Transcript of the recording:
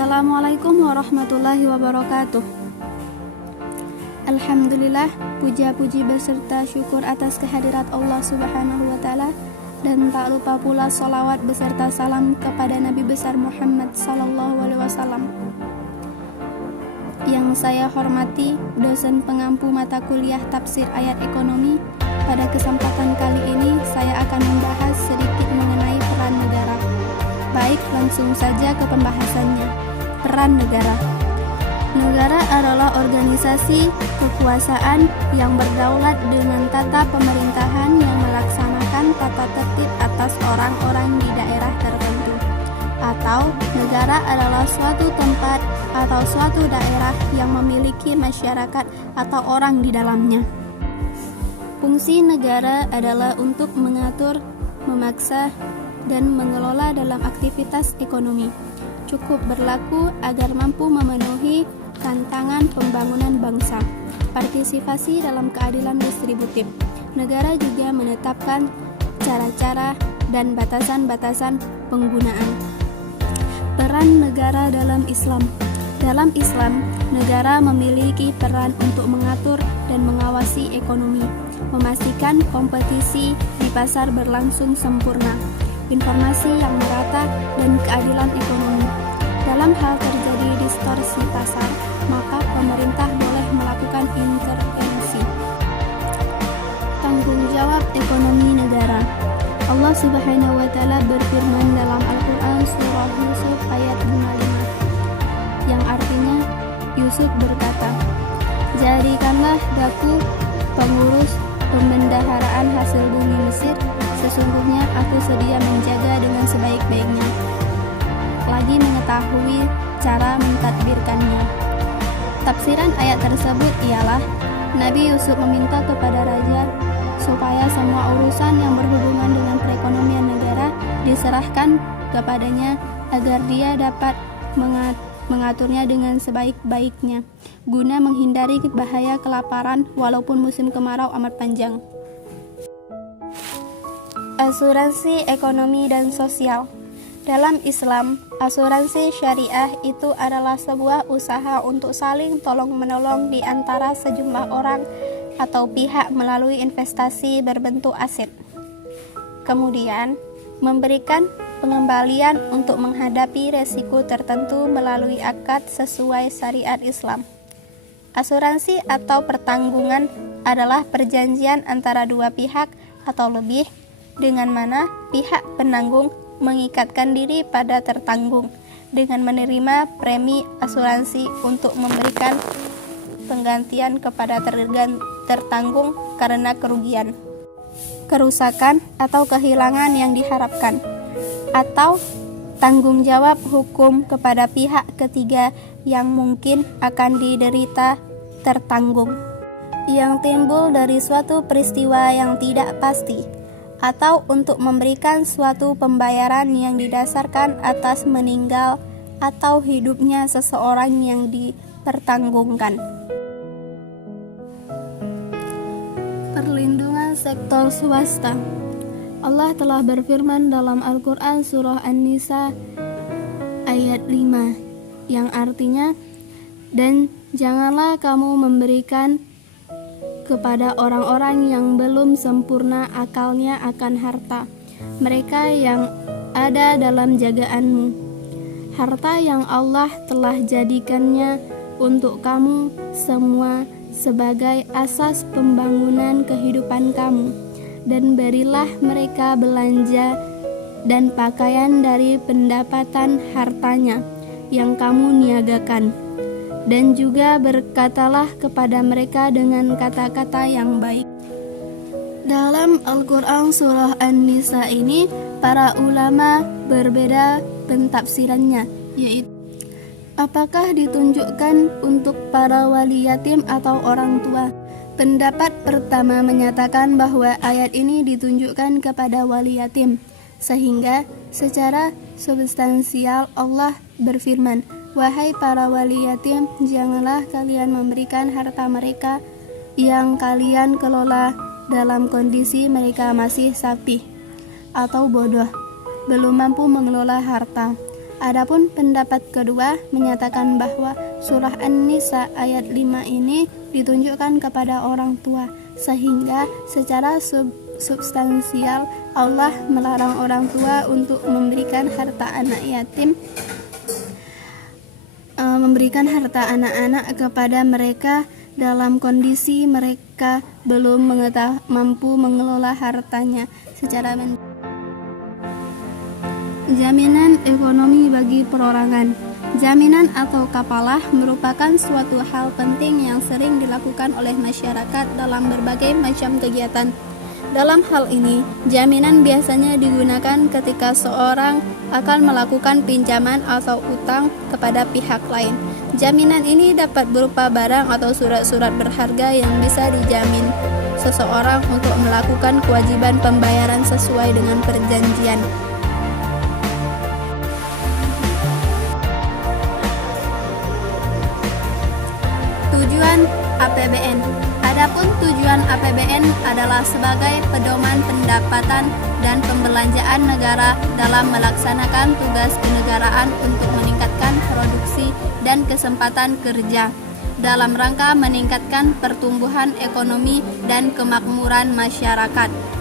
Assalamualaikum warahmatullahi wabarakatuh. Alhamdulillah, puja-puji beserta syukur atas kehadirat Allah Subhanahu wa Ta'ala, dan tak lupa pula sholawat beserta salam kepada Nabi besar Muhammad Sallallahu Alaihi Wasallam. Yang saya hormati dosen pengampu mata kuliah tafsir ayat ekonomi. Pada kesempatan kali ini saya akan membahas sedikit mengenai peran negara. Baik, langsung saja ke pembahasannya. Peran negara. Negara adalah organisasi kekuasaan yang berdaulat dengan tata pemerintahan yang melaksanakan tata tertib atas orang-orang di daerah tertentu. Atau negara adalah suatu tempat atau suatu daerah yang memiliki masyarakat atau orang di dalamnya. Fungsi negara adalah untuk mengatur, memaksa, dan mengelola dalam aktivitas ekonomi. Cukup berlaku agar mampu memenuhi tantangan pembangunan bangsa. Partisipasi dalam keadilan distributif. Negara juga menetapkan cara-cara dan batasan-batasan penggunaan. Peran negara dalam Islam. Dalam Islam, negara memiliki peran untuk mengatur dan mengawasi ekonomi, memastikan kompetisi di pasar berlangsung sempurna, informasi yang merata, dan keadilan ekonomi. Dalam hal terjadi distorsi pasar, maka pemerintah boleh melakukan intervensi. Tanggung jawab ekonomi negara. Allah Subhanahu wa Ta'ala berfirman dalam Al-Quran surah Yusuf ayat 55, yang artinya Yusuf berkata, "Jadikanlah daku pengurus pembendaharaan hasil bumi Mesir, sesungguhnya aku sedia menjaga dengan sebaik-baiknya, lagi mengetahui cara mentadbirkannya." Tafsiran ayat tersebut ialah Nabi Yusuf meminta kepada raja supaya semua urusan yang berhubungan dengan perekonomian negara diserahkan kepadanya agar dia dapat mengaturnya dengan sebaik-baiknya guna menghindari bahaya kelaparan walaupun musim kemarau amat panjang. Asuransi ekonomi dan sosial. Dalam Islam, asuransi syariah itu adalah sebuah usaha untuk saling tolong-menolong di antara sejumlah orang atau pihak melalui investasi berbentuk aset. Kemudian, memberikan pengembalian untuk menghadapi resiko tertentu melalui akad sesuai syariat Islam. Asuransi atau pertanggungan adalah perjanjian antara dua pihak atau lebih, dengan mana pihak penanggung mengikatkan diri pada tertanggung dengan menerima premi asuransi untuk memberikan penggantian kepada tertanggung karena kerugian, kerusakan, atau kehilangan yang diharapkan, atau tanggung jawab hukum kepada pihak ketiga yang mungkin akan diderita tertanggung, yang timbul dari suatu peristiwa yang tidak pasti, atau untuk memberikan suatu pembayaran yang didasarkan atas meninggal atau hidupnya seseorang yang dipertanggungkan. Perlindungan sektor swasta. Allah telah berfirman dalam Al-Quran surah An-Nisa ayat 5, yang artinya, "Dan janganlah kamu memberikan kepada orang-orang yang belum sempurna akalnya akan harta mereka yang ada dalam jagaanmu, harta yang Allah telah jadikannya untuk kamu semua sebagai asas pembangunan kehidupan kamu, dan berilah mereka belanja dan pakaian dari pendapatan hartanya yang kamu niagakan, dan juga berkatalah kepada mereka dengan kata-kata yang baik." Dalam Al-Quran surah An-Nisa ini, para ulama berbeda pentafsirannya, yaitu apakah ditunjukkan untuk para wali yatim atau orang tua? Pendapat pertama menyatakan bahwa ayat ini ditunjukkan kepada wali yatim, sehingga secara substansial Allah berfirman, "Wahai para wali yatim, janganlah kalian memberikan harta mereka yang kalian kelola dalam kondisi mereka masih sapi atau bodoh, belum mampu mengelola harta. Adapun pendapat kedua menyatakan bahwa surah An-Nisa ayat 5 ini ditunjukkan kepada orang tua, sehingga secara substansial Allah melarang orang tua untuk memberikan harta anak-anak kepada mereka dalam kondisi mereka belum mampu mengelola hartanya secara Jaminan ekonomi bagi perorangan. Jaminan atau kafalah merupakan suatu hal penting yang sering dilakukan oleh masyarakat dalam berbagai macam kegiatan. Dalam hal ini, jaminan biasanya digunakan ketika seorang akan melakukan pinjaman atau utang kepada pihak lain. Jaminan ini dapat berupa barang atau surat-surat berharga yang bisa dijamin seseorang untuk melakukan kewajiban pembayaran sesuai dengan perjanjian. Tujuan APBN. Adapun tujuan APBN adalah sebagai pedoman pendapatan dan pembelanjaan negara dalam melaksanakan tugas kenegaraan untuk meningkatkan produksi dan kesempatan kerja dalam rangka meningkatkan pertumbuhan ekonomi dan kemakmuran masyarakat.